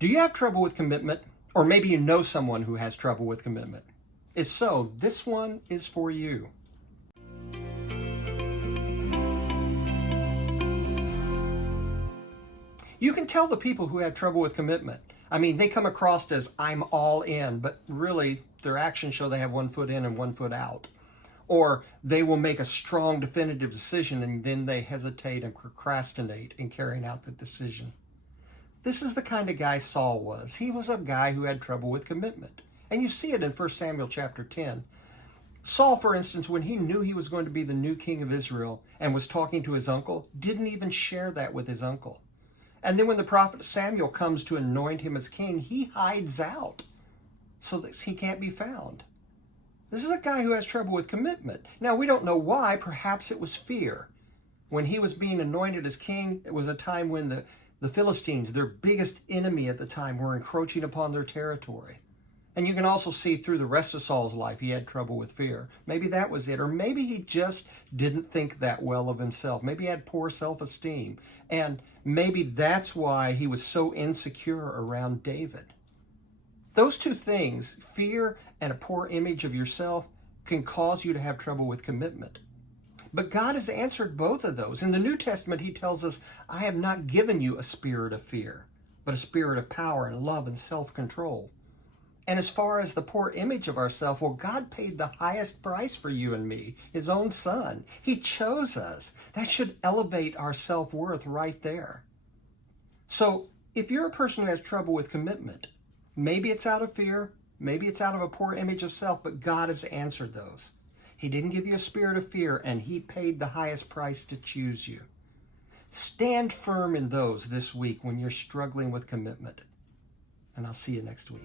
Do you have trouble with commitment? Or maybe you know someone who has trouble with commitment. If so, this one is for you. You can tell the people who have trouble with commitment. I mean, they come across as I'm all in, but really their actions show they have 1 foot in and 1 foot out. Or they will make a strong, definitive decision and then they hesitate and procrastinate in carrying out the decision. This is the kind of guy Saul was. He was a guy who had trouble with commitment. And you see it in 1 Samuel chapter 10. Saul, for instance, when he knew he was going to be the new king of Israel and was talking to his uncle, didn't even share that with his uncle. And then when the prophet Samuel comes to anoint him as king, he hides out so that he can't be found. This is a guy who has trouble with commitment. Now, we don't know why. Perhaps it was fear. When he was being anointed as king, it was a time when the Philistines, their biggest enemy at the time, were encroaching upon their territory. And you can also see through the rest of Saul's life, he had trouble with fear. Maybe that was it. Or maybe he just didn't think that well of himself. Maybe he had poor self-esteem. And maybe that's why he was so insecure around David. Those two things, fear and a poor image of yourself, can cause you to have trouble with commitment. But God has answered both of those. In the New Testament, he tells us, I have not given you a spirit of fear, but a spirit of power and love and self-control. And as far as the poor image of ourselves, well, God paid the highest price for you and me, his own son. He chose us. That should elevate our self-worth right there. So if you're a person who has trouble with commitment, maybe it's out of fear, maybe it's out of a poor image of self, but God has answered those. He didn't give you a spirit of fear, and he paid the highest price to choose you. Stand firm in those this week when you're struggling with commitment. And I'll see you next week.